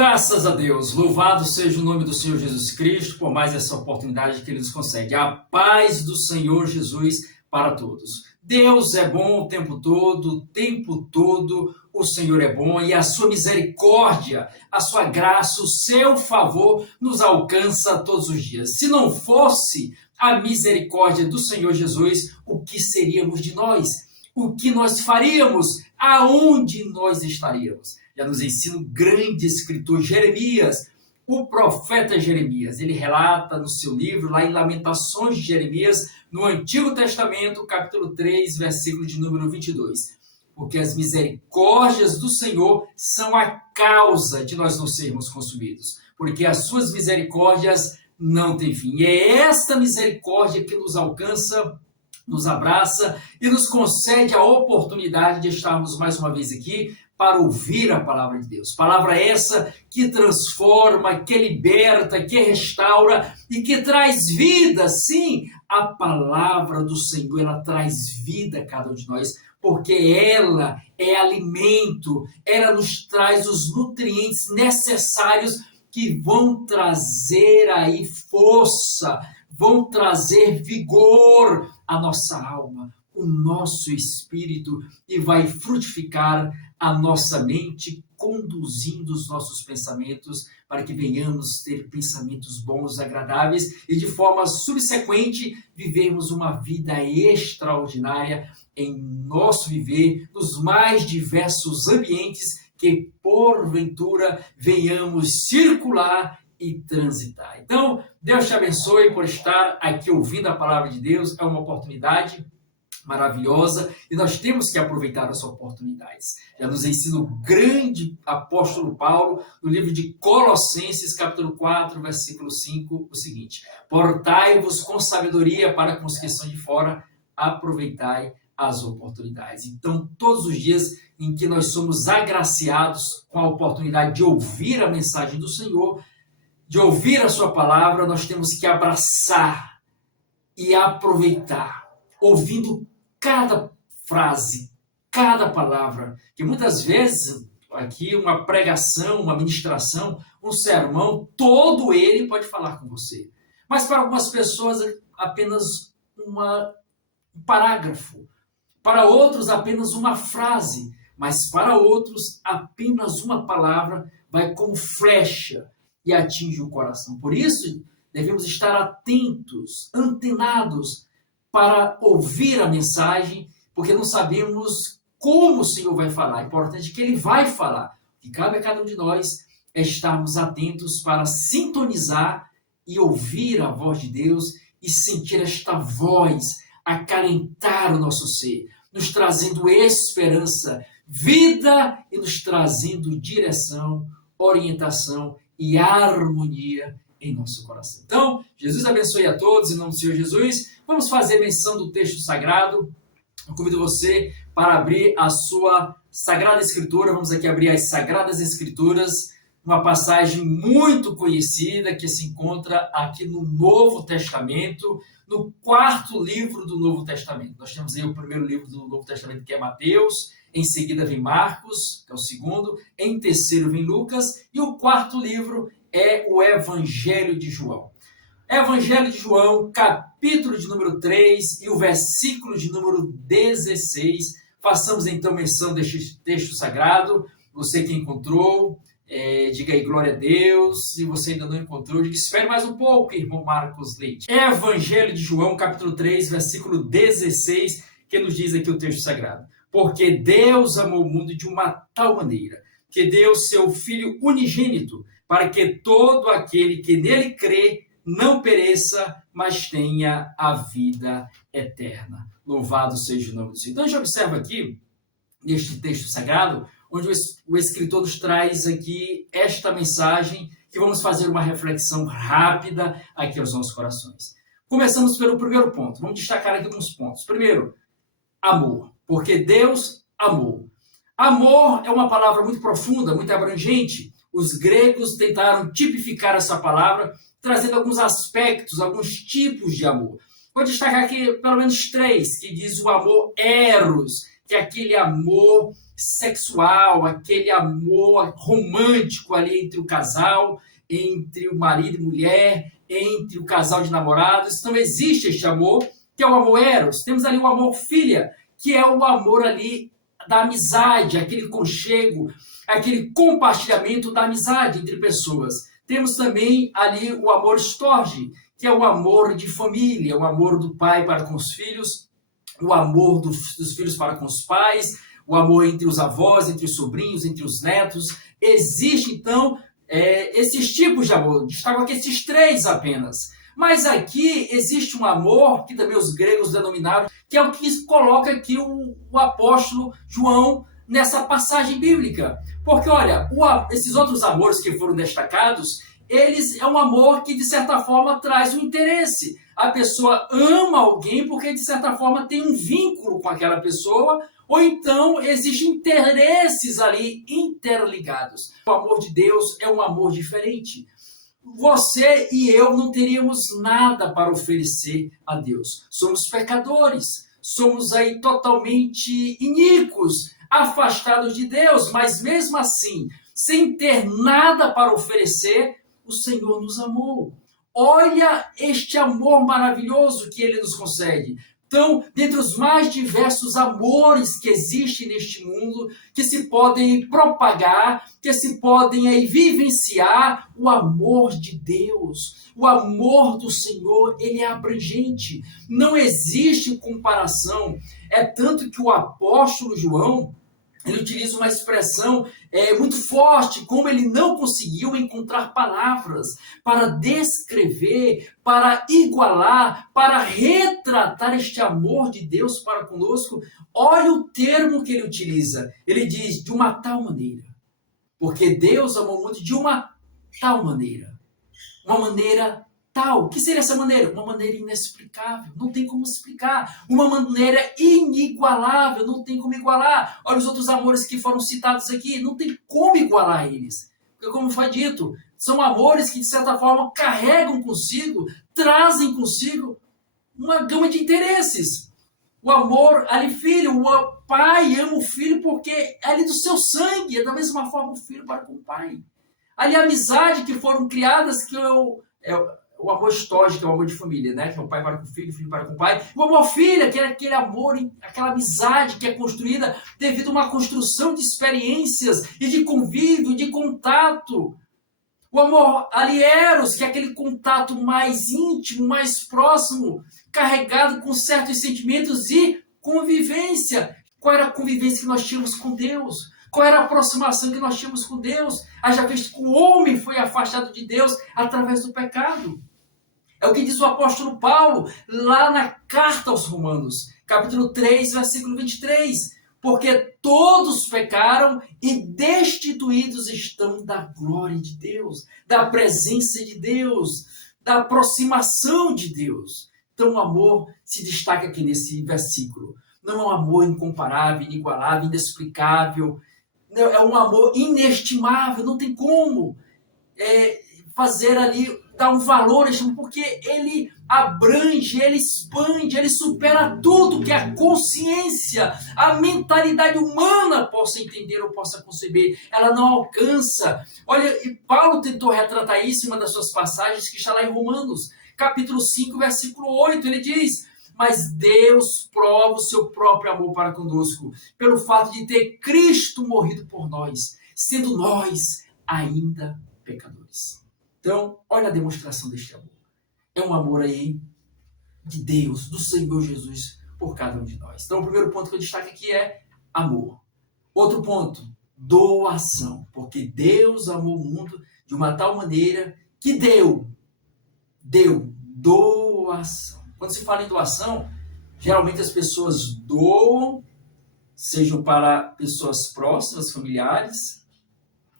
Graças a Deus, louvado seja o nome do Senhor Jesus Cristo por mais essa oportunidade que Ele nos concede. A paz do Senhor Jesus para todos. Deus é bom o tempo todo o Senhor é bom e a sua misericórdia, a sua graça, o seu favor nos alcança todos os dias. Se não fosse a misericórdia do Senhor Jesus, o que seríamos de nós? O que nós faríamos? Aonde nós estaríamos? Já nos ensina o grande escritor Jeremias, o profeta Jeremias. Ele relata no seu livro, lá em Lamentações de Jeremias, no Antigo Testamento, capítulo 3, versículo de número 22. Porque as misericórdias do Senhor são a causa de nós não sermos consumidos. Porque as suas misericórdias não têm fim. E é esta misericórdia que nos alcança, nos abraça e nos concede a oportunidade de estarmos mais uma vez aqui para ouvir a palavra de Deus. Palavra essa que transforma, que liberta, que restaura e que traz vida. Sim, a palavra do Senhor, ela traz vida a cada um de nós, porque ela é alimento, ela nos traz os nutrientes necessários que vão trazer aí força, vão trazer vigor à nossa alma, o nosso espírito, e vai frutificar a nossa mente, conduzindo os nossos pensamentos para que venhamos ter pensamentos bons, agradáveis e de forma subsequente vivermos uma vida extraordinária em nosso viver, nos mais diversos ambientes que porventura venhamos circular e transitar. Então, Deus te abençoe por estar aqui ouvindo a palavra de Deus. É uma oportunidade maravilhosa e nós temos que aproveitar essa oportunidade. Já nos ensina o grande apóstolo Paulo no livro de Colossenses, capítulo 4, versículo 5, o seguinte: portai-vos com sabedoria para com os que estão de fora, aproveitai as oportunidades. Então, todos os dias em que nós somos agraciados com a oportunidade de ouvir a mensagem do Senhor, de ouvir a sua palavra, nós temos que abraçar e aproveitar, ouvindo cada frase, cada palavra, que muitas vezes aqui uma pregação, uma ministração, um sermão, todo ele pode falar com você. Mas para algumas pessoas apenas um parágrafo, para outros apenas uma frase, mas para outros apenas uma palavra vai como flecha e atinge o coração. Por isso, devemos estar atentos, antenados, para ouvir a mensagem, porque não sabemos como o Senhor vai falar. É importante que Ele vai falar. O que cabe a cada um de nós é estarmos atentos para sintonizar e ouvir a voz de Deus e sentir esta voz acalentar o nosso ser, nos trazendo esperança, vida e nos trazendo direção, orientação e harmonia em nosso coração. Então, Jesus abençoe a todos, em nome do Senhor Jesus. Vamos fazer menção do texto sagrado. Eu convido você para abrir a sua Sagrada Escritura. Vamos aqui abrir as Sagradas Escrituras, uma passagem muito conhecida que se encontra aqui no Novo Testamento, no quarto livro do Novo Testamento. Nós temos aí o primeiro livro do Novo Testamento, que é Mateus, em seguida vem Marcos, que é o segundo, em terceiro vem Lucas, e o quarto livro é o Evangelho de João. Evangelho de João, capítulo de número 3 e o versículo de número 16. Façamos então menção deste texto sagrado. Você que encontrou, diga aí glória a Deus. Se você ainda não encontrou, diga espere mais um pouco, irmão Marcos Leite. Evangelho de João, capítulo 3, versículo 16, que nos diz aqui o texto sagrado. Porque Deus amou o mundo de uma tal maneira, que deu seu Filho unigênito, para que todo aquele que nele crê não pereça, mas tenha a vida eterna. Louvado seja o nome do Senhor. Então a gente observa aqui, neste texto sagrado, onde o escritor nos traz aqui esta mensagem, que vamos fazer uma reflexão rápida aqui aos nossos corações. Começamos pelo primeiro ponto. Vamos destacar aqui alguns pontos. Primeiro, amor. Porque Deus amou. Amor é uma palavra muito profunda, muito abrangente. Os gregos tentaram tipificar essa palavra, trazendo alguns aspectos, alguns tipos de amor. Vou destacar aqui pelo menos 3, que diz o amor eros, que é aquele amor sexual, aquele amor romântico ali entre o casal, entre o marido e mulher, entre o casal de namorados. Então existe este amor, que é o amor eros. Temos ali o amor filia, que é o amor ali da amizade, aquele conchego, aquele compartilhamento da amizade entre pessoas. Temos também ali o amor storge, que é o amor de família, o amor do pai para com os filhos, o amor dos filhos para com os pais, o amor entre os avós, entre os sobrinhos, entre os netos. Existe, então, esses tipos de amor. Destaco aqui esses três apenas. Mas aqui existe um amor, que também os gregos denominaram, que é o que coloca aqui o apóstolo João nessa passagem bíblica. Porque, olha, esses outros amores que foram destacados, eles é um amor que, de certa forma, traz um interesse. A pessoa ama alguém porque, de certa forma, tem um vínculo com aquela pessoa, ou então existem interesses ali interligados. O amor de Deus é um amor diferente. Você e eu não teríamos nada para oferecer a Deus. Somos pecadores, somos aí totalmente iníquos, afastados de Deus, mas mesmo assim, sem ter nada para oferecer, o Senhor nos amou. Olha este amor maravilhoso que Ele nos concede. Então, dentre os mais diversos amores que existem neste mundo, que se podem propagar, que se podem aí vivenciar, o amor de Deus, o amor do Senhor, ele é abrangente. Não existe comparação. É tanto que o apóstolo João, ele utiliza uma expressão muito forte, como ele não conseguiu encontrar palavras para descrever, para igualar, para retratar este amor de Deus para conosco. Olha o termo que ele utiliza. Ele diz, de uma tal maneira. Porque Deus amou o mundo de uma tal maneira. Uma maneira tal. O que seria essa maneira? Uma maneira inexplicável, não tem como explicar. Uma maneira inigualável, não tem como igualar. Olha os outros amores que foram citados aqui, não tem como igualar eles. Porque, como foi dito, são amores que, de certa forma, carregam consigo, trazem consigo uma gama de interesses. O amor ali, filho, o pai ama o filho porque é ali do seu sangue, é da mesma forma o filho para com o pai. Ali a amizade que foram criadas, que o amor estógico, que é o amor de família, né? Que é o pai para com o filho para com o pai. O amor filha, que é aquele amor, aquela amizade que é construída devido a uma construção de experiências e de convívio, de contato. O amor alieros, que é aquele contato mais íntimo, mais próximo, carregado com certos sentimentos e convivência. Qual era a convivência que nós tínhamos com Deus? Qual era a aproximação que nós tínhamos com Deus? Haja visto que o homem foi afastado de Deus através do pecado. É o que diz o apóstolo Paulo lá na carta aos Romanos, capítulo 3, versículo 23. Porque todos pecaram e destituídos estão da glória de Deus, da presença de Deus, da aproximação de Deus. Então o amor se destaca aqui nesse versículo. Não é um amor incomparável, inigualável, inexplicável. É um amor inestimável, não tem como fazer ali, dar um valor, porque ele abrange, ele expande, ele supera tudo que a consciência, a mentalidade humana possa entender ou possa conceber. Ela não alcança. Olha, e Paulo tentou retratar isso em uma das suas passagens, que está lá em Romanos, capítulo 5, versículo 8, ele diz: mas Deus prova o seu próprio amor para conosco, pelo fato de ter Cristo morrido por nós, sendo nós ainda pecadores. Então, olha a demonstração deste amor. É um amor aí de Deus, do Senhor Jesus, por cada um de nós. Então, o primeiro ponto que eu destaco aqui é amor. Outro ponto, doação. Porque Deus amou o mundo de uma tal maneira que deu doação. Quando se fala em doação, geralmente as pessoas doam, sejam para pessoas próximas, familiares,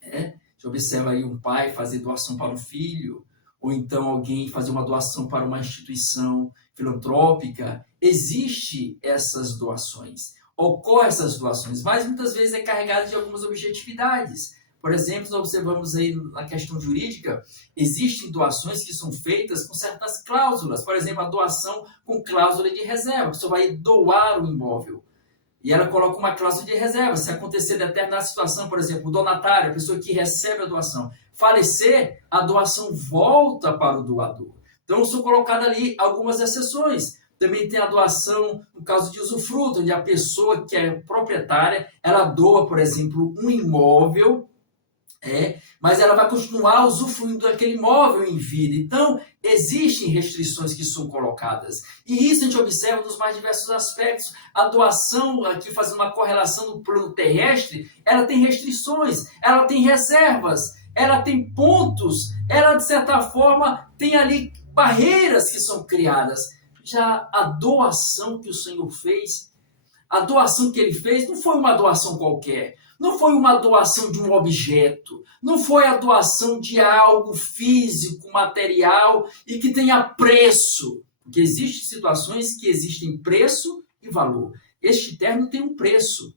né? Você observa aí um pai fazer doação para um filho, ou então alguém fazer uma doação para uma instituição filantrópica. Existem essas doações, ocorrem essas doações, mas muitas vezes é carregado de algumas objetividades. Por exemplo, nós observamos aí na questão jurídica, existem doações que são feitas com certas cláusulas. Por exemplo, a doação com cláusula de reserva. Você vai doar o imóvel. E ela coloca uma cláusula de reserva. Se acontecer determinada situação, por exemplo, o donatário, a pessoa que recebe a doação, falecer, a doação volta para o doador. Então, são colocadas ali algumas exceções. Também tem a doação no caso de usufruto, onde a pessoa que é proprietária, ela doa, por exemplo, um imóvel, mas ela vai continuar usufruindo daquele imóvel em vida. Então, existem restrições que são colocadas. E isso a gente observa nos mais diversos aspectos. A doação, aqui fazendo uma correlação no plano terrestre, ela tem restrições, ela tem reservas, ela tem pontos, ela, de certa forma, tem ali barreiras que são criadas. Já a doação que o Senhor fez, a doação que ele fez não foi uma doação qualquer. Não foi uma doação de um objeto, não foi a doação de algo físico, material e que tenha preço. Porque existem situações que existem preço e valor. Este terno tem um preço.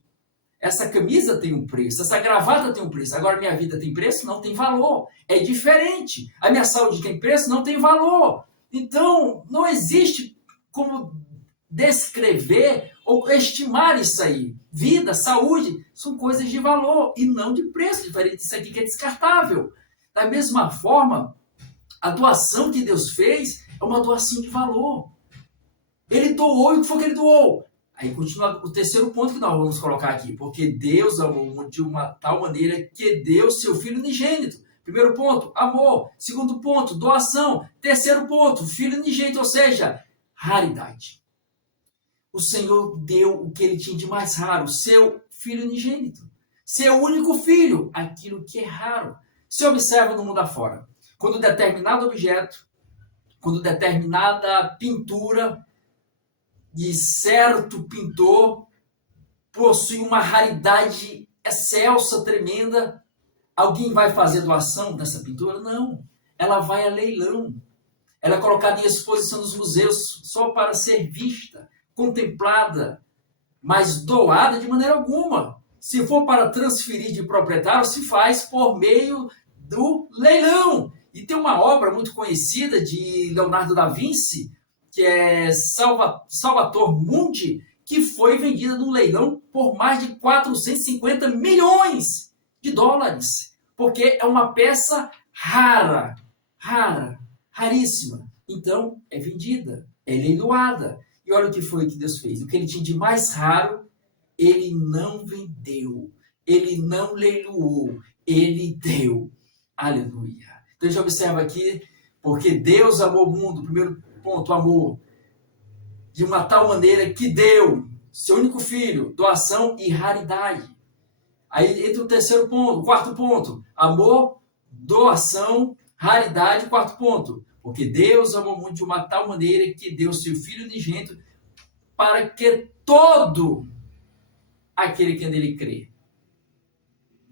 Essa camisa tem um preço, essa gravata tem um preço. Agora, minha vida tem preço? Não tem valor. É diferente. A minha saúde tem preço? Não tem valor. Então, não existe como descrever ou estimar isso aí. Vida, saúde, são coisas de valor e não de preço, diferente disso aqui que é descartável. Da mesma forma, a doação que Deus fez é uma doação de valor. Ele doou e o que foi que ele doou? Aí continua o terceiro ponto que nós vamos colocar aqui. Porque Deus amou de uma tal maneira que deu seu Filho unigênito. Primeiro ponto, amor. Segundo ponto, doação. Terceiro ponto, Filho unigênito, ou seja, raridade. O Senhor deu o que ele tinha de mais raro, seu Filho unigênito. Seu único filho, aquilo que é raro. Se observa no mundo afora. Quando determinado objeto, quando determinada pintura de certo pintor possui uma raridade excelsa, tremenda, alguém vai fazer doação dessa pintura? Não. Ela vai a leilão. Ela é colocada em exposição nos museus só para ser vista, contemplada, mas doada de maneira alguma. Se for para transferir de proprietário, se faz por meio do leilão. E tem uma obra muito conhecida de Leonardo da Vinci, que é Salvator Mundi, que foi vendida num leilão por mais de 450 milhões de dólares. Porque é uma peça rara, raríssima. Então, é vendida, é leiloada. E olha o que foi que Deus fez. O que ele tinha de mais raro, ele não vendeu. Ele não leiloou. Ele deu. Aleluia. Então a gente observa aqui, porque Deus amou o mundo. Primeiro ponto, amor. De uma tal maneira que deu seu único filho, doação e raridade. Aí entra o terceiro ponto, o quarto ponto. Amor, doação, raridade, quarto ponto. Porque Deus amou muito de uma tal maneira que deu seu Filho unigênito para que todo aquele que nele crê.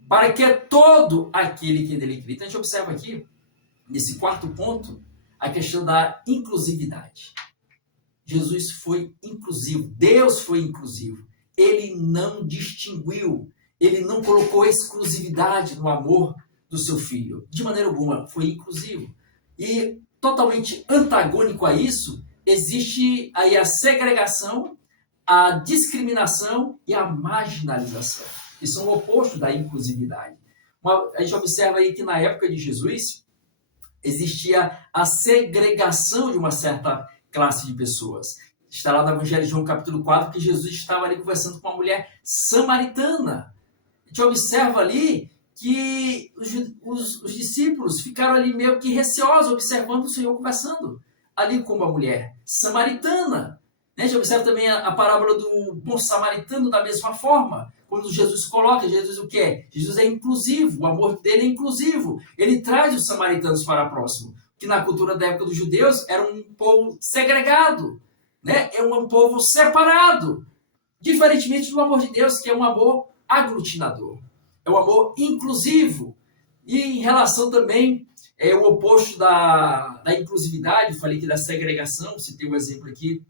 Para que todo aquele que nele crê. Então a gente observa aqui, nesse quarto ponto, a questão da inclusividade. Jesus foi inclusivo, Deus foi inclusivo. Ele não distinguiu, ele não colocou exclusividade no amor do seu filho. De maneira alguma, foi inclusivo. E totalmente antagônico a isso, existe aí a segregação, a discriminação e a marginalização, que são o oposto da inclusividade. A gente observa aí que na época de Jesus, existia a segregação de uma certa classe de pessoas. Está lá no Evangelho de João, capítulo 4, que Jesus estava ali conversando com uma mulher samaritana. A gente observa ali que os discípulos ficaram ali meio que receosos, observando o Senhor conversando ali com uma mulher samaritana. A gente observa também a parábola do bom samaritano da mesma forma. Quando Jesus coloca, Jesus o que é? Jesus é inclusivo, o amor dele é inclusivo. Ele traz os samaritanos para próximo, que na cultura da época dos judeus era um povo segregado, né? É um povo separado, diferentemente do amor de Deus, que é um amor aglutinador, é um amor inclusivo. E em relação também, é o oposto da inclusividade, falei que da segregação, citei um exemplo aqui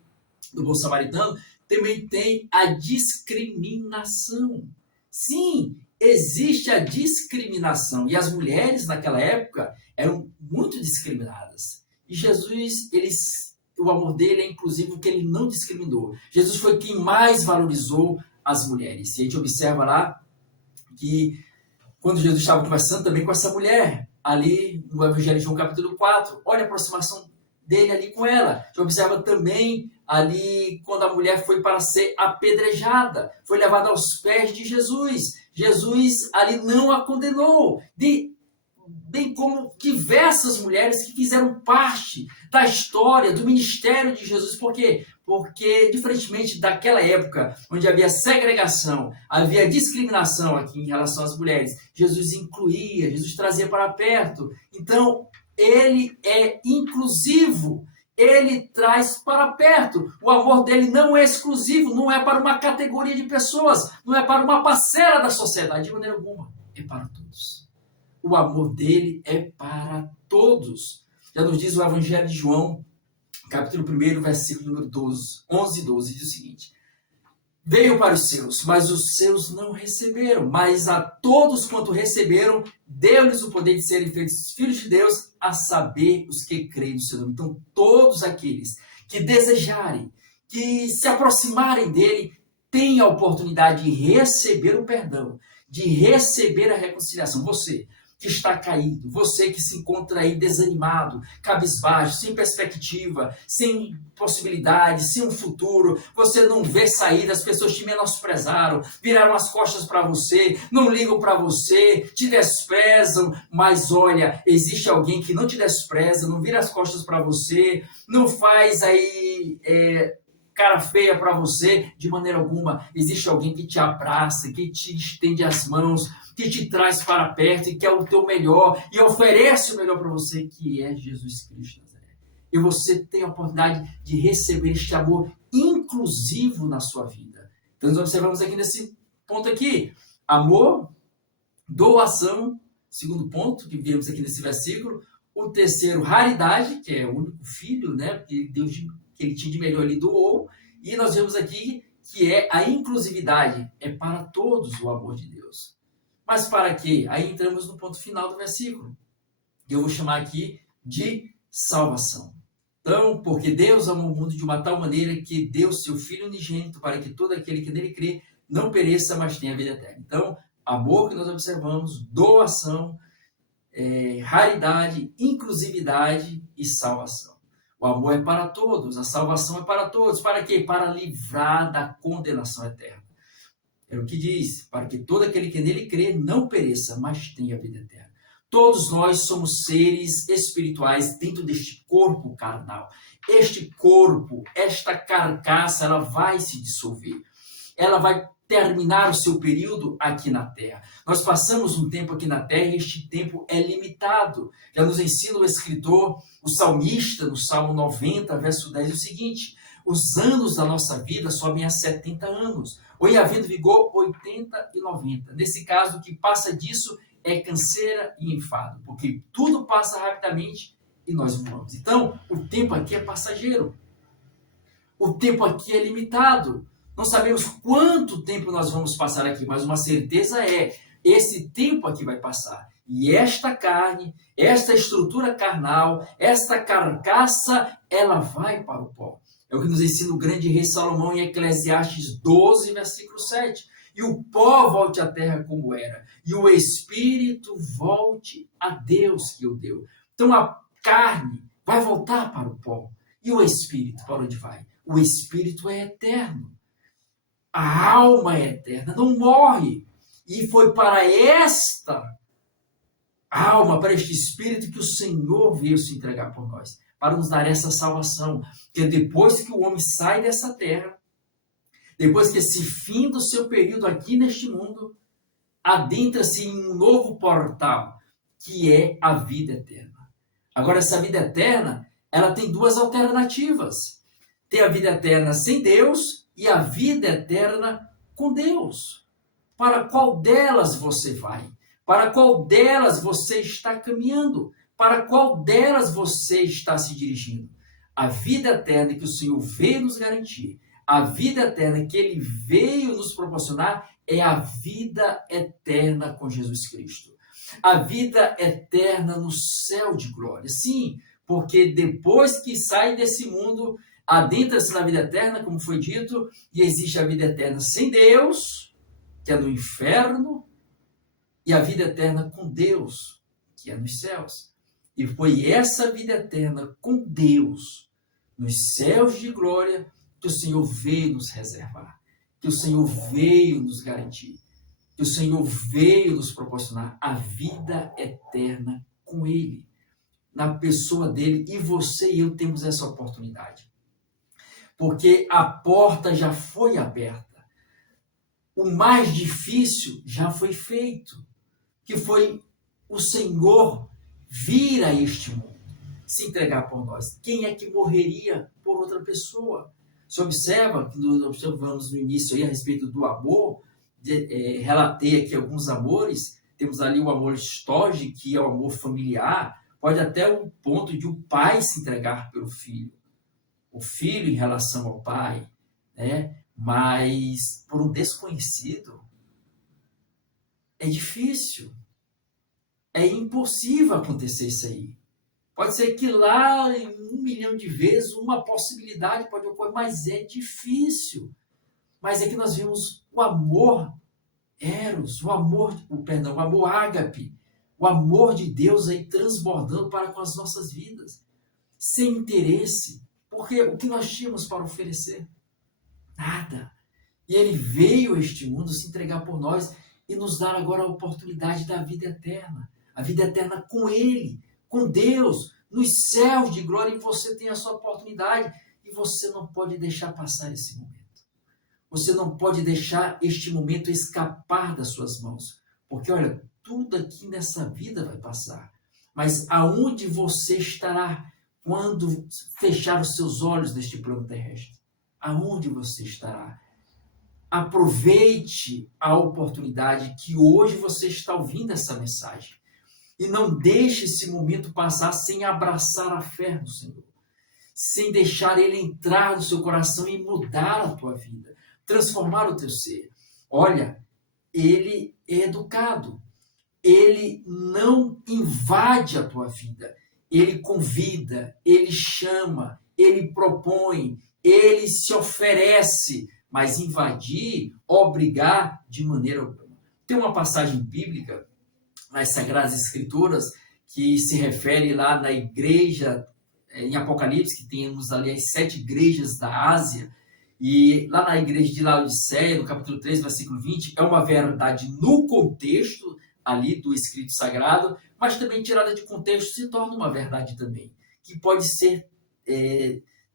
do bom samaritano, também tem a discriminação. Sim, existe a discriminação. E as mulheres naquela época eram muito discriminadas. E Jesus, o amor dele é inclusive o que ele não discriminou. Jesus foi quem mais valorizou as mulheres. E a gente observa lá que quando Jesus estava conversando também com essa mulher, ali no Evangelho de João capítulo 4, olha a aproximação dele ali com ela. A gente observa também ali quando a mulher foi para ser apedrejada, foi levada aos pés de Jesus. Jesus ali não a condenou, bem como diversas mulheres que fizeram parte da história, do ministério de Jesus. Por quê? Porque, diferentemente daquela época, onde havia segregação, havia discriminação aqui em relação às mulheres, Jesus incluía, Jesus trazia para perto. Então, ele é inclusivo, ele traz para perto. O amor dele não é exclusivo, não é para uma categoria de pessoas, não é para uma parcela da sociedade, de maneira alguma, é para todos. O amor dele é para todos. Já nos diz o Evangelho de João, capítulo 1, versículo número 11 e 12, diz o seguinte: veio para os seus, mas os seus não receberam. Mas a todos quanto receberam, deu-lhes o poder de serem feitos filhos de Deus, a saber, os que creem no seu nome. Então, todos aqueles que desejarem, que se aproximarem dele, têm a oportunidade de receber o perdão, de receber a reconciliação. Você que está caído, você que se encontra aí desanimado, cabisbaixo, sem perspectiva, sem possibilidade, sem um futuro, você não vê saída, as pessoas te menosprezaram, viraram as costas para você, não ligam para você, te desprezam, mas olha, existe alguém que não te despreza, não vira as costas para você, não faz aí cara feia para você, de maneira alguma. Existe alguém que te abraça, que te estende as mãos, que te traz para perto e quer o teu melhor e oferece o melhor para você, que é Jesus Cristo de Nazaré. E você tem a oportunidade de receber este amor inclusivo na sua vida. Então nós observamos aqui nesse ponto aqui, amor, doação, segundo ponto que vemos aqui nesse versículo. O terceiro, raridade, que é o único filho, né, que Deus, que ele tinha de melhor, ele doou. E nós vemos aqui que é a inclusividade, é para todos o amor de Deus. Mas para quê? Aí entramos no ponto final do versículo, que eu vou chamar aqui de salvação. Então, porque Deus amou o mundo de uma tal maneira que deu seu Filho unigênito para que todo aquele que nele crê não pereça, mas tenha a vida eterna. Então, amor que nós observamos, doação, raridade, inclusividade e salvação. O amor é para todos, a salvação é para todos. Para quê? Para livrar da condenação eterna. É o que diz, para que todo aquele que nele crê não pereça, mas tenha vida eterna. Todos nós somos seres espirituais dentro deste corpo carnal. Este corpo, esta carcaça, ela vai se dissolver. Ela vai terminar o seu período aqui na Terra. Nós passamos um tempo aqui na Terra e este tempo é limitado. Já nos ensina o escritor, o salmista, no Salmo 90, verso 10, o seguinte: os anos da nossa vida sobem a 70 anos, ou em havendo vigor 80 e 90. Nesse caso, o que passa disso é canseira e enfado, porque tudo passa rapidamente e nós voamos. Então, o tempo aqui é passageiro. O tempo aqui é limitado. Não sabemos quanto tempo nós vamos passar aqui, mas uma certeza é, esse tempo aqui vai passar. E esta carne, esta estrutura carnal, esta carcaça, ela vai para o pó. É o que nos ensina o grande rei Salomão em Eclesiastes 12, versículo 7. E o pó volte à terra como era, e o espírito volte a Deus que o deu. Então a carne vai voltar para o pó. E o espírito, para onde vai? O espírito é eterno. A alma é eterna, não morre. E foi para esta alma, para este espírito que o Senhor veio se entregar por nós, para nos dar essa salvação. Que depois que o homem sai dessa terra, depois que esse fim do seu período aqui neste mundo, adentra-se em um novo portal, que é a vida eterna. Agora, essa vida eterna, ela tem duas alternativas. Tem a vida eterna sem Deus e a vida eterna com Deus. Para qual delas você vai? Para qual delas você está caminhando? Para qual delas você está se dirigindo? A vida eterna que o Senhor veio nos garantir, a vida eterna que Ele veio nos proporcionar, é a vida eterna com Jesus Cristo. A vida eterna no céu de glória. Sim, porque depois que sai desse mundo, Adentra-se na vida eterna, como foi dito, e existe a vida eterna sem Deus, que é no inferno, e a vida eterna com Deus, que é nos céus. E foi essa vida eterna com Deus, nos céus de glória, que o Senhor veio nos reservar, que o Senhor veio nos garantir, que o Senhor veio nos proporcionar a vida eterna com Ele, na pessoa dele, e você e eu temos essa oportunidade. Porque a porta já foi aberta. O mais difícil já foi feito, que foi o Senhor vir a este mundo, se entregar por nós. Quem é que morreria por outra pessoa? Você observa, que nós observamos no início aí a respeito do amor, relatei aqui alguns amores, temos ali o amor estoge, que é o amor familiar, pode até o ponto de o pai se entregar pelo filho, o filho em relação ao pai, né? Mas por um desconhecido é difícil, é impossível acontecer isso aí. Pode ser que lá em 1 milhão de vezes uma possibilidade pode ocorrer, mas é difícil. Mas é que nós vimos o amor eros, o amor ágape, o amor de Deus aí transbordando para com as nossas vidas, sem interesse, porque o que nós tínhamos para oferecer? Nada. E ele veio a este mundo se entregar por nós e nos dar agora a oportunidade da vida eterna. A vida eterna com Ele, com Deus, nos céus de glória, e você tem a sua oportunidade. E você não pode deixar passar esse momento. Você não pode deixar este momento escapar das suas mãos. Porque, olha, tudo aqui nessa vida vai passar. Mas aonde você estará quando fechar os seus olhos neste plano terrestre? Aonde você estará? Aproveite a oportunidade que hoje você está ouvindo essa mensagem. E não deixe esse momento passar sem abraçar a fé no Senhor. Sem deixar Ele entrar no seu coração e mudar a tua vida. Transformar o teu ser. Olha, Ele é educado. Ele não invade a tua vida. Ele convida, Ele chama, Ele propõe, Ele se oferece. Mas invadir, obrigar, de maneira alguma. Tem uma passagem bíblica nas Sagradas Escrituras que se refere lá na igreja, em Apocalipse, que temos ali as 7 igrejas da Ásia, e lá na igreja de Laodiceia, no capítulo 3, versículo 20, é uma verdade no contexto ali do escrito sagrado, mas também tirada de contexto se torna uma verdade também, que pode ser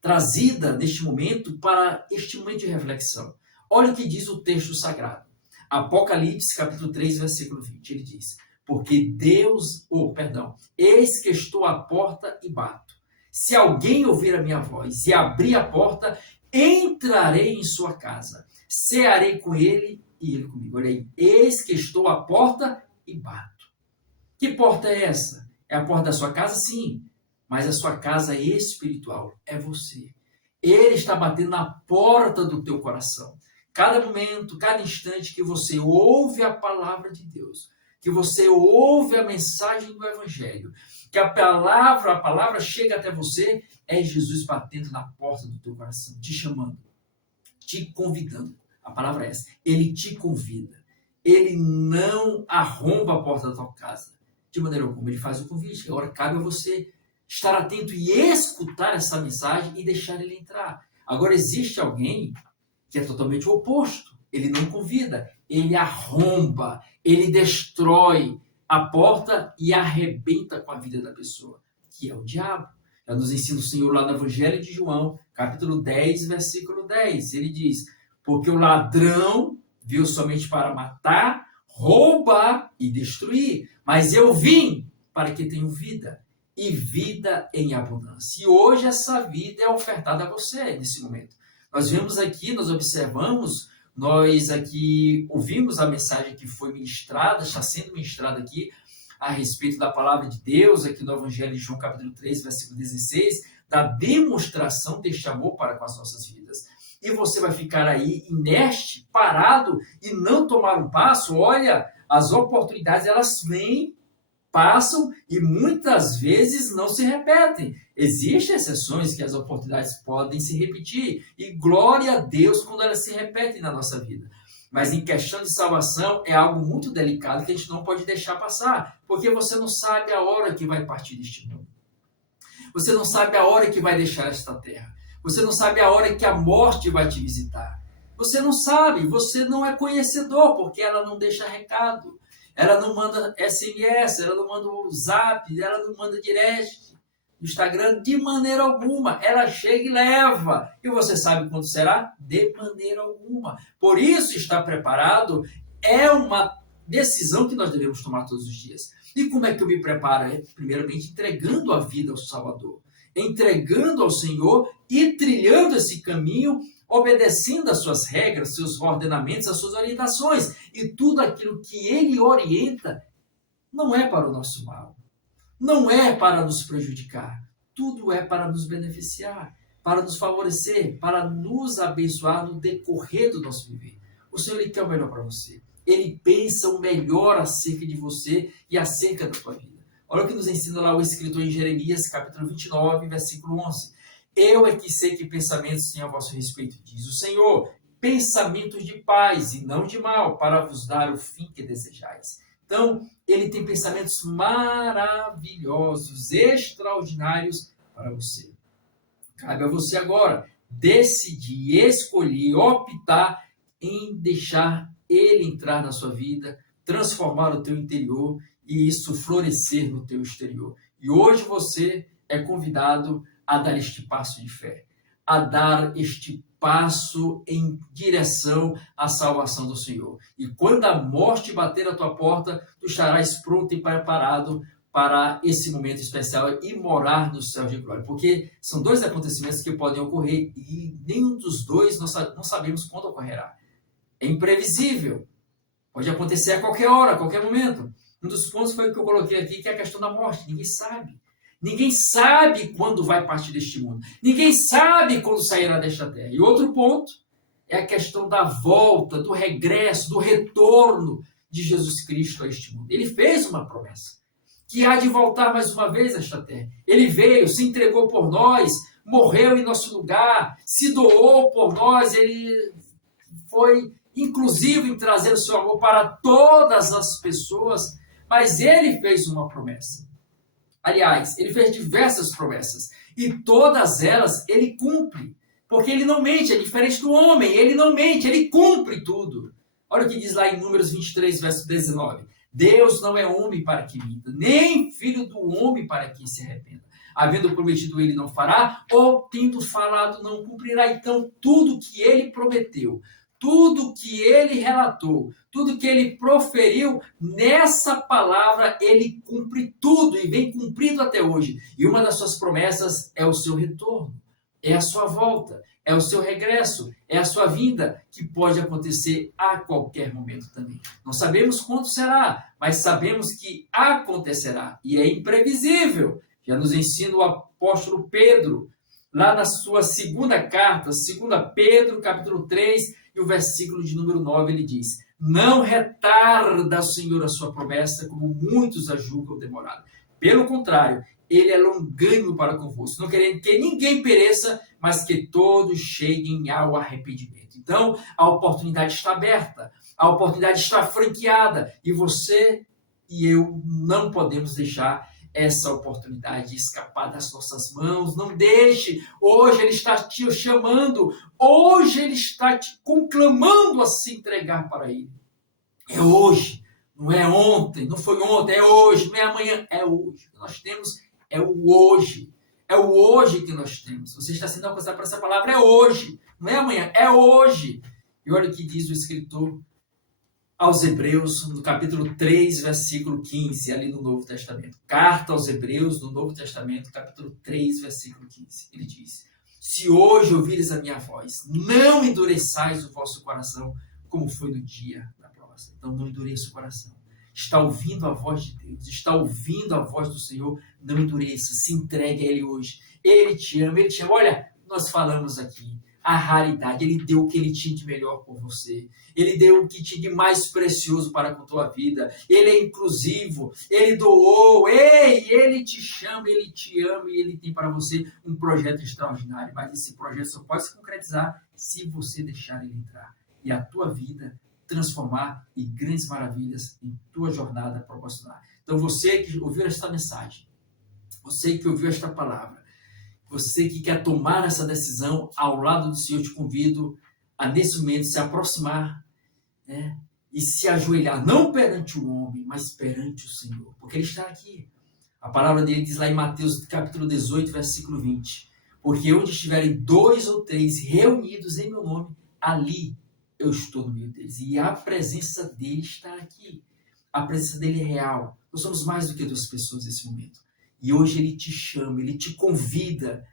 trazida neste momento para este momento de reflexão. Olha o que diz o texto sagrado. Apocalipse, capítulo 3, versículo 20. Ele diz: porque eis que estou à porta e bato. Se alguém ouvir a minha voz e abrir a porta, entrarei em sua casa, cearei com ele e ele comigo. Olha aí, eis que estou à porta e bato. Que porta é essa? É a porta da sua casa? Sim. Mas a sua casa espiritual é você. Ele está batendo na porta do teu coração. Cada momento, cada instante que você ouve a palavra de Deus, que você ouve a mensagem do Evangelho, que a palavra chega até você, é Jesus batendo na porta do teu coração, te chamando, te convidando. A palavra é essa. Ele te convida. Ele não arromba a porta da tua casa. De maneira alguma, ele faz o convite. Agora cabe a você estar atento e escutar essa mensagem e deixar ele entrar. Agora existe alguém que é totalmente o oposto. Ele não convida, ele arromba, ele destrói a porta e arrebenta com a vida da pessoa, que é o diabo. Já nos ensina o Senhor lá no Evangelho de João, capítulo 10, versículo 10. Ele diz: porque o ladrão veio somente para matar, roubar e destruir, mas eu vim para que tenham vida, e vida em abundância. E hoje essa vida é ofertada a você nesse momento. Nós vemos aqui, nós observamos, nós aqui ouvimos a mensagem que foi ministrada, está sendo ministrada aqui, a respeito da palavra de Deus, aqui no Evangelho de João, capítulo 3, versículo 16, da demonstração deste amor para com as nossas vidas. E você vai ficar aí inerte, parado, e não tomar um passo. Olha, as oportunidades, elas vêm passam e muitas vezes não se repetem. Existem exceções que as oportunidades podem se repetir, e glória a Deus quando elas se repetem na nossa vida. Mas em questão de salvação é algo muito delicado que a gente não pode deixar passar, porque você não sabe a hora que vai partir deste mundo. Você não sabe a hora que vai deixar esta terra. Você não sabe a hora que a morte vai te visitar. Você não sabe, você não é conhecedor, porque ela não deixa recado. Ela não manda SMS, ela não manda WhatsApp, ela não manda direct no Instagram de maneira alguma. Ela chega e leva. E você sabe quando será? De maneira alguma. Por isso, estar preparado é uma decisão que nós devemos tomar todos os dias. E como é que eu me preparo? É, primeiramente, entregando a vida ao Salvador. Entregando ao Senhor e trilhando esse caminho, obedecendo às suas regras, seus ordenamentos, às suas orientações. E tudo aquilo que Ele orienta não é para o nosso mal. Não é para nos prejudicar. Tudo é para nos beneficiar, para nos favorecer, para nos abençoar no decorrer do nosso viver. O Senhor, Ele quer o melhor para você. Ele pensa o melhor acerca de você e acerca da tua vida. Olha o que nos ensina lá o escritor em Jeremias, capítulo 29, versículo 11. Eu é que sei que pensamentos tenho a vosso respeito, diz o Senhor, pensamentos de paz e não de mal, para vos dar o fim que desejais. Então, ele tem pensamentos maravilhosos, extraordinários para você. Cabe a você agora decidir, escolher, optar em deixar ele entrar na sua vida, transformar o teu interior e isso florescer no teu exterior. E hoje você é convidado a dar este passo de fé, a dar este passo em direção à salvação do Senhor. E quando a morte bater à tua porta, tu estarás pronto e preparado para esse momento especial e morar no céu de glória. Porque são dois acontecimentos que podem ocorrer e nenhum dos dois nós não sabemos quando ocorrerá. É imprevisível. Pode acontecer a qualquer hora, a qualquer momento. Um dos pontos foi o que eu coloquei aqui, que é a questão da morte. Ninguém sabe. Ninguém sabe quando vai partir deste mundo. Ninguém sabe quando sairá desta terra. E outro ponto é a questão da volta, do regresso, do retorno de Jesus Cristo a este mundo. Ele fez uma promessa, que há de voltar mais uma vez a esta terra. Ele veio, se entregou por nós, morreu em nosso lugar, se doou por nós, ele foi inclusivo em trazer o seu amor para todas as pessoas, mas ele fez uma promessa. Aliás, ele fez diversas promessas e todas elas ele cumpre, porque ele não mente, é diferente do homem, ele não mente, ele cumpre tudo. Olha o que diz lá em Números 23, verso 19. Deus não é homem para que minta, nem filho do homem para que se arrependa. Havendo prometido ele não fará, ou tendo falado não cumprirá. Então tudo que ele prometeu, tudo que ele relatou, tudo que ele proferiu, nessa palavra ele cumpre tudo e vem cumprindo até hoje. E uma das suas promessas é o seu retorno, é a sua volta, é o seu regresso, é a sua vinda, que pode acontecer a qualquer momento também. Não sabemos quando será, mas sabemos que acontecerá e é imprevisível. Já nos ensina o apóstolo Pedro, lá na sua segunda carta, 2 Pedro, capítulo 3, e o versículo de número 9, ele diz: não retarda o Senhor a sua promessa, como muitos a julgam demorada. Pelo contrário, ele é longânimo para convosco, não querendo que ninguém pereça, mas que todos cheguem ao arrependimento. Então, a oportunidade está aberta, a oportunidade está franqueada, e você e eu não podemos deixar essa oportunidade de escapar das nossas mãos. Não deixe. Hoje ele está te chamando. Hoje ele está te conclamando a se entregar para ele. É hoje. Não é ontem. Não foi ontem. É hoje. Não é amanhã. É hoje. O que nós temos é o hoje. É o hoje que nós temos. Você está sendo alcançado por essa palavra. É hoje. Não é amanhã. É hoje. E olha o que diz o escritor aos Hebreus, no capítulo 3, versículo 15, ali no Novo Testamento. Carta aos Hebreus, no Novo Testamento, capítulo 3, versículo 15. Ele diz: se hoje ouvires a minha voz, não endureçais o vosso coração, como foi no dia da provação. Então não endureça o coração. Está ouvindo a voz de Deus, está ouvindo a voz do Senhor, não endureça, se entregue a Ele hoje. Ele te ama, Ele te ama. Olha, nós falamos aqui, a raridade. Ele deu o que ele tinha de melhor por você. Ele deu o que tinha de mais precioso para com a tua vida. Ele é inclusivo. Ele doou. Ei, ele te chama, ele te ama e ele tem para você um projeto extraordinário. Mas esse projeto só pode se concretizar se você deixar ele entrar. E a tua vida transformar e grandes maravilhas em tua jornada proporcionar. Então você que ouviu esta mensagem, você que ouviu esta palavra, você que quer tomar essa decisão ao lado do Senhor, eu te convido a nesse momento se aproximar, né, e se ajoelhar, não perante o homem, mas perante o Senhor, porque Ele está aqui. A palavra dele diz lá em Mateus capítulo 18, versículo 20, porque onde estiverem 2 ou 3 reunidos em meu nome, ali eu estou no meio deles. E a presença dele está aqui. A presença dele é real. Nós somos mais do que 2 pessoas nesse momento. E hoje ele te chama, ele te convida.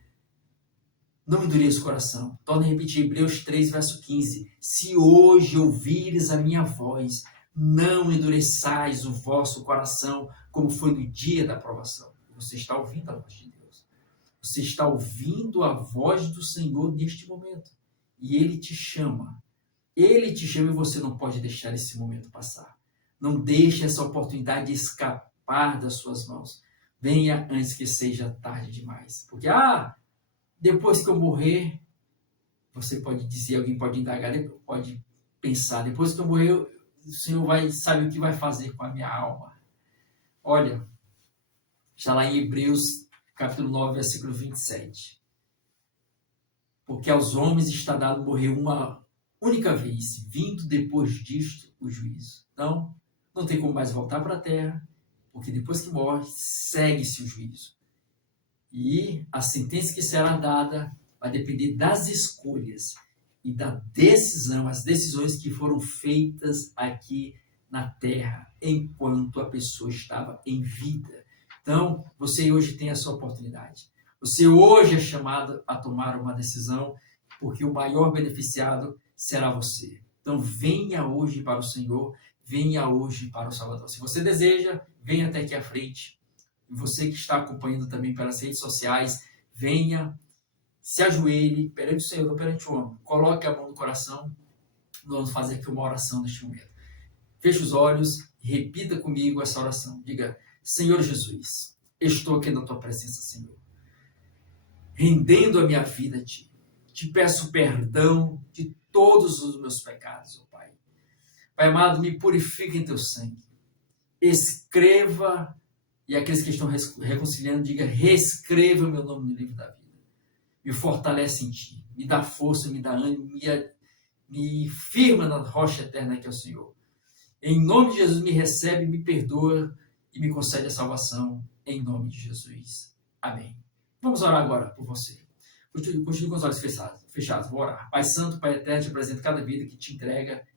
Não endureça o coração. Torna a repetir Hebreus 3, verso 15. Se hoje ouvires a minha voz, não endureçais o vosso coração, como foi no dia da provação. Você está ouvindo a voz de Deus. Você está ouvindo a voz do Senhor neste momento. E ele te chama. Ele te chama e você não pode deixar esse momento passar. Não deixe essa oportunidade escapar das suas mãos. Venha antes que seja tarde demais. Porque, depois que eu morrer, você pode dizer, alguém pode indagar, pode pensar, depois que eu morrer, o Senhor sabe o que vai fazer com a minha alma. Olha, está lá em Hebreus, capítulo 9, versículo 27. Porque aos homens está dado morrer uma única vez, vindo depois disto o juízo. Então, não tem como mais voltar para a terra, porque depois que morre, segue-se o juízo. E a sentença que será dada vai depender das escolhas e da decisão, as decisões que foram feitas aqui na terra, enquanto a pessoa estava em vida. Então, você hoje tem essa oportunidade. Você hoje é chamado a tomar uma decisão, porque o maior beneficiado será você. Então, venha hoje para o Senhor, venha hoje para o Salvador. Se você deseja, venha até aqui à frente. E você que está acompanhando também pelas redes sociais, venha, se ajoelhe perante o Senhor, não perante o homem. Coloque a mão no coração. Nós vamos fazer aqui uma oração neste momento. Feche os olhos e repita comigo essa oração. Diga: Senhor Jesus, estou aqui na tua presença, Senhor, rendendo a minha vida a ti. Te peço perdão de todos os meus pecados, ó Pai. Pai amado, me purifica em teu sangue. Escreva, e aqueles que estão reconciliando, diga: reescreva o meu nome no livro da vida. Me fortalece em ti, me dá força, me dá ânimo, me firma na rocha eterna que é o Senhor. Em nome de Jesus, me recebe, me perdoa e me concede a salvação, em nome de Jesus. Amém. Vamos orar agora por você. Continue com os olhos fechados. Vou orar. Pai Santo, Pai Eterno, te apresento cada vida que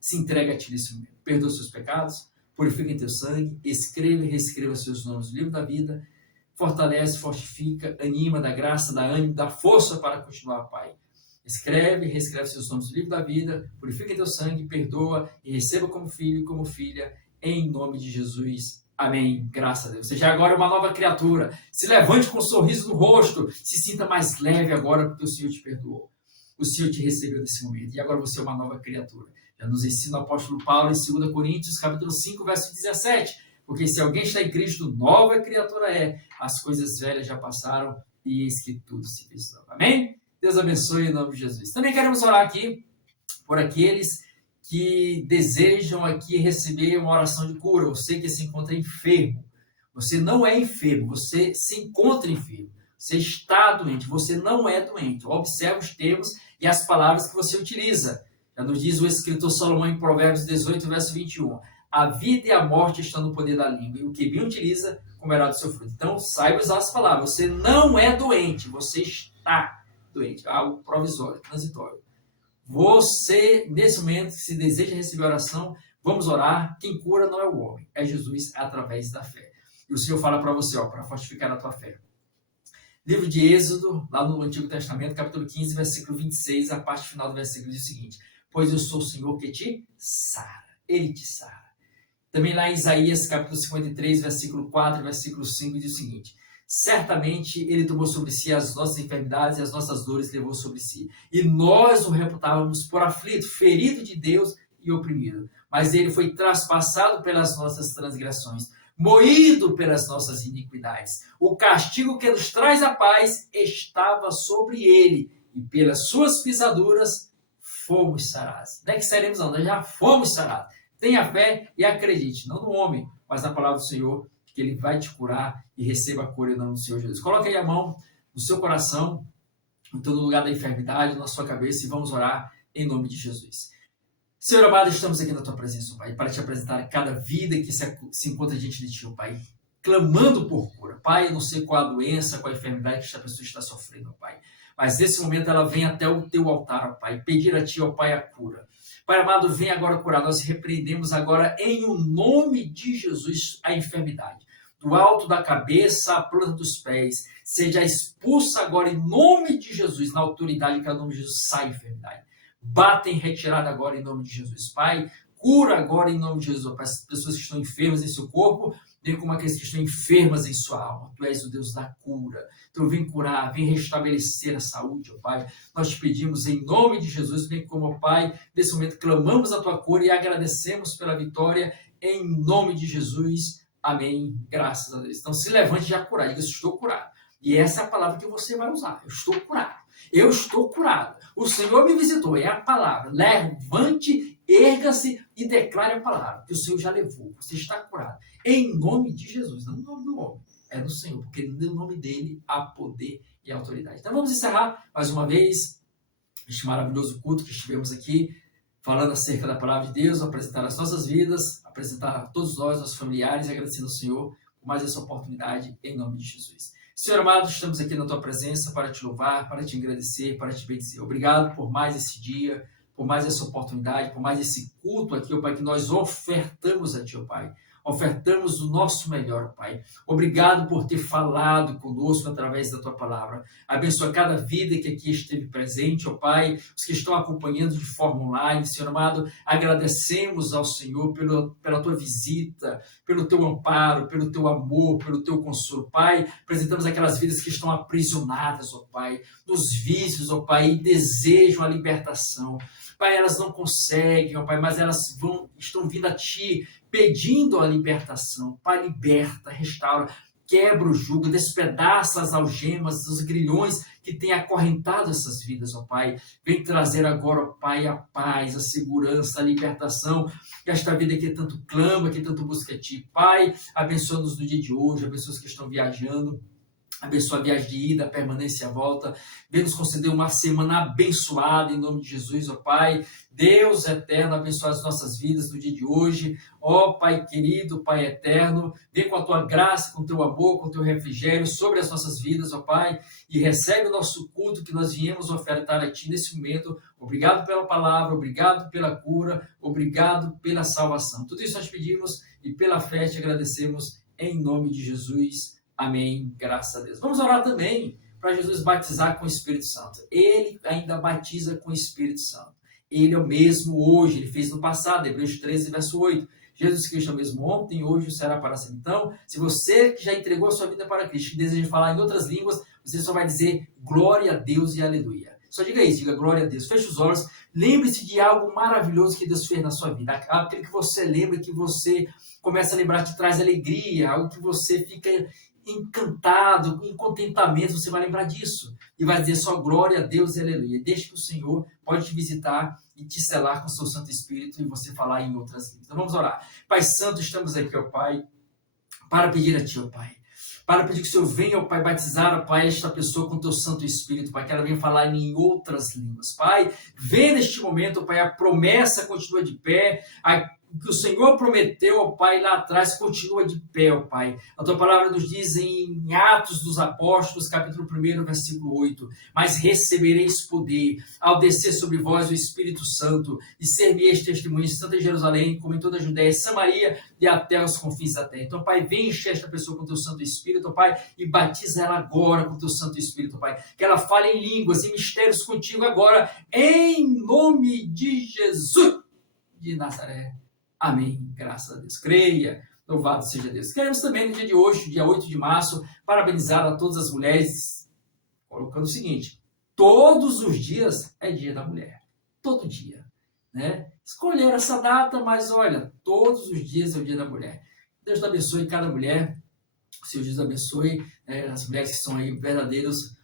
se entrega a ti nesse momento. Perdoa os seus pecados, purifica em teu sangue, escreva e reescreva seus nomes no livro da vida, fortalece, fortifica, anima, dá graça, dá ânimo, dá força para continuar, Pai. Escreve e reescreve seus nomes no livro da vida, purifica em teu sangue, perdoa e receba como filho e como filha, em nome de Jesus. Amém. Graças a Deus. Seja agora uma nova criatura. Se levante com um sorriso no rosto. Se sinta mais leve agora, porque o Senhor te perdoou. O Senhor te recebeu nesse momento. E agora você é uma nova criatura. Já nos ensina o apóstolo Paulo em 2 Coríntios, capítulo 5, verso 17. Porque se alguém está em Cristo, nova criatura é. As coisas velhas já passaram e eis que tudo se fez novo. Amém? Deus abençoe em nome de Jesus. Também queremos orar aqui por aqueles que desejam aqui receber uma oração de cura. Você que se encontra enfermo. Você não é enfermo, você se encontra enfermo. Você está doente, você não é doente. Observe os termos e as palavras que você utiliza. Já nos diz o escritor Salomão em Provérbios 18, verso 21. A vida e a morte estão no poder da língua, e o que bem utiliza comerá do seu fruto. Então, saiba usar as palavras. Você não é doente, você está doente. Algo provisório, transitório. Você, nesse momento, se deseja receber oração, vamos orar. Quem cura não é o homem, é Jesus através da fé. E o Senhor fala para você, para fortificar a tua fé. Livro de Êxodo, lá no Antigo Testamento, capítulo 15, versículo 26, a parte final do versículo diz o seguinte: pois eu sou o Senhor que te sara. Ele te sara. Também lá em Isaías, capítulo 53, versículo 4, versículo 5, diz o seguinte: certamente ele tomou sobre si as nossas enfermidades e as nossas dores levou sobre si. E nós o reputávamos por aflito, ferido de Deus e oprimido. Mas ele foi traspassado pelas nossas transgressões, moído pelas nossas iniquidades. O castigo que nos traz a paz estava sobre ele, e pelas suas pisaduras fomos sarados. Não é que seremos, não, nós já fomos sarados. Tenha fé e acredite, não no homem, mas na palavra do Senhor, que ele vai te curar e receba a cura em nome do Senhor Jesus. Coloque aí a mão no seu coração, em todo lugar da enfermidade, na sua cabeça, e vamos orar em nome de Jesus. Senhor amado, estamos aqui na tua presença, Pai, para te apresentar cada vida que se encontra diante de ti, Pai, clamando por cura. Pai, eu não sei qual a doença, qual a enfermidade que esta pessoa está sofrendo, Pai, mas nesse momento ela vem até o teu altar, Pai, pedir a ti, ó Pai, a cura. Pai amado, vem agora curar. Nós repreendemos agora em o nome de Jesus a enfermidade. Do alto da cabeça à planta dos pés, seja expulsa agora em nome de Jesus, na autoridade que é o nome de Jesus, sai a enfermidade. Bata em retirada agora em nome de Jesus. Pai, cura agora em nome de Jesus. Pai, as pessoas que estão enfermas em seu corpo, vem como aqueles que estão enfermas em sua alma. Tu és o Deus da cura. Então vem curar, vem restabelecer a saúde, ó Pai. Nós te pedimos em nome de Jesus, vem como, ó Pai, nesse momento clamamos a tua cura e agradecemos pela vitória em nome de Jesus. Amém. Graças a Deus. Então se levante já curado. Diga, estou curado. E essa é a palavra que você vai usar. Eu estou curado. Eu estou curado. O Senhor me visitou. É a palavra. Levante, erga-se e declare a palavra. Que o Senhor já levou. Você está curado. Em nome de Jesus. Não no nome do homem. É do Senhor. Porque no nome dele há poder e autoridade. Então vamos encerrar mais uma vez este maravilhoso culto que estivemos aqui falando acerca da palavra de Deus, apresentar as nossas vidas, apresentar a todos nós, nossos familiares, e agradecendo ao Senhor por mais essa oportunidade, em nome de Jesus. Senhor amado, estamos aqui na tua presença para te louvar, para te agradecer, para te bendizer. Obrigado por mais esse dia, por mais essa oportunidade, por mais esse culto aqui, ó Pai, que nós ofertamos a ti, ó Pai. Ofertamos o nosso melhor, Pai. Obrigado por ter falado conosco através da tua palavra. Abençoa cada vida que aqui esteve presente, ó Pai, os que estão acompanhando de forma online, Senhor amado. Agradecemos ao Senhor pela tua visita, pelo teu amparo, pelo teu amor, pelo teu consolo, Pai. Apresentamos aquelas vidas que estão aprisionadas, ó Pai, nos vícios, ó Pai, e desejam a libertação. Pai, elas não conseguem, ó Pai, mas elas estão vindo a Ti, pedindo a libertação. Pai, liberta, restaura, quebra o jugo, despedaça as algemas, os grilhões que têm acorrentado essas vidas, ó Pai. Vem trazer agora, ó Pai, a paz, a segurança, a libertação, que esta vida que tanto clama, que tanto busca a Ti. Pai, abençoa-nos no dia de hoje, abençoa os que estão viajando, abençoa a viagem de ida, a permanência e a volta. Vem nos conceder uma semana abençoada, em nome de Jesus, ó Pai. Deus eterno, abençoa as nossas vidas no dia de hoje. Ó Pai querido, Pai eterno, vem com a Tua graça, com o Teu amor, com o Teu refrigério sobre as nossas vidas, ó Pai. E recebe o nosso culto que nós viemos ofertar a Ti nesse momento. Obrigado pela palavra, obrigado pela cura, obrigado pela salvação. Tudo isso nós pedimos e pela fé te agradecemos em nome de Jesus. Amém, graças a Deus. Vamos orar também para Jesus batizar com o Espírito Santo. Ele ainda batiza com o Espírito Santo. Ele é o mesmo hoje, ele fez no passado, Hebreus 13, verso 8. Jesus Cristo é o mesmo ontem, hoje será para sempre. Então, se você que já entregou a sua vida para Cristo, que deseja falar em outras línguas, você só vai dizer glória a Deus e aleluia. Só diga isso, diga glória a Deus. Feche os olhos, lembre-se de algo maravilhoso que Deus fez na sua vida. Aquilo que você lembra, que você começa a lembrar, que traz alegria, algo que você fica encantado, em contentamento, você vai lembrar disso. E vai dizer só glória a Deus e aleluia. Deixe que o Senhor pode te visitar e te selar com o seu Santo Espírito e você falar em outras línguas. Então vamos orar. Pai Santo, estamos aqui, ó Pai, para pedir a Ti, ó Pai. Para pedir que o Senhor venha, ó Pai, batizar, ó Pai, esta pessoa com o Teu Santo Espírito, Pai, que ela venha falar em outras línguas. Pai, vem neste momento, ó Pai, a promessa continua de pé, que o Senhor prometeu, ó Pai, lá atrás, continua de pé, ó Pai. A Tua palavra nos diz em Atos dos Apóstolos, capítulo 1, versículo 8, mas recebereis poder ao descer sobre vós o Espírito Santo e ser-me-eis testemunhas tanto em Jerusalém como em toda a Judéia, Samaria e até os confins da terra. Então, Pai, vem encher esta pessoa com o Teu Santo Espírito, ó Pai, e batiza ela agora com o Teu Santo Espírito, ó Pai. Que ela fale em línguas e mistérios contigo agora, em nome de Jesus de Nazaré. Amém. Graças a Deus. Creia Louvado seja Deus. Queremos também, no dia de hoje, dia 8 de março, parabenizar a todas as mulheres, colocando o seguinte: todos os dias é dia da mulher. Todo dia. Né? Escolheram essa data, mas olha, todos os dias é o dia da mulher. Deus abençoe cada mulher. O Senhor Jesus abençoe as mulheres que são aí verdadeiros,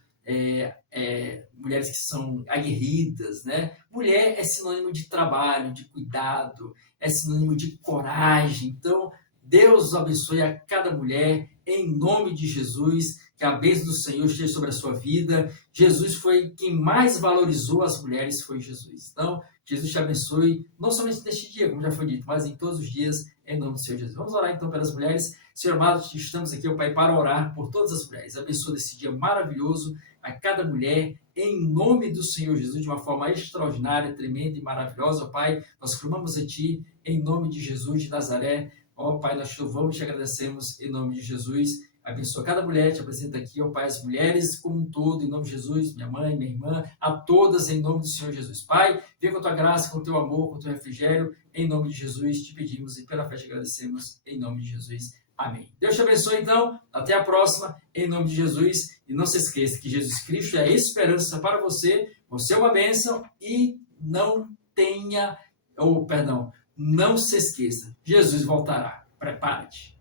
mulheres que são aguerridas, né? Mulher é sinônimo de trabalho, de cuidado, é sinônimo de coragem. Então, Deus abençoe a cada mulher, em nome de Jesus, que a bênção do Senhor esteja sobre a sua vida. Jesus foi quem mais valorizou as mulheres, foi Jesus. Então, Jesus te abençoe, não somente neste dia, como já foi dito, mas em todos os dias, em nome do Senhor Jesus. Vamos orar então pelas mulheres. Senhor amado, estamos aqui, ó Pai, para orar por todas as mulheres. Abençoa esse dia maravilhoso a cada mulher, em nome do Senhor Jesus, de uma forma extraordinária, tremenda e maravilhosa. Ó Pai, nós clamamos a Ti, em nome de Jesus de Nazaré. Ó Pai, nós te louvamos e te agradecemos, em nome de Jesus. Abençoa cada mulher, te apresenta aqui, ó Pai, as mulheres como um todo, em nome de Jesus, minha mãe, minha irmã, a todas, em nome do Senhor Jesus. Pai, vem com a tua graça, com o teu amor, com o teu refrigério, em nome de Jesus, te pedimos e pela fé te agradecemos, em nome de Jesus. Amém. Deus te abençoe, então. Até a próxima, em nome de Jesus. E não se esqueça que Jesus Cristo é a esperança para você. Você é uma bênção e não não se esqueça. Jesus voltará. Prepare-te.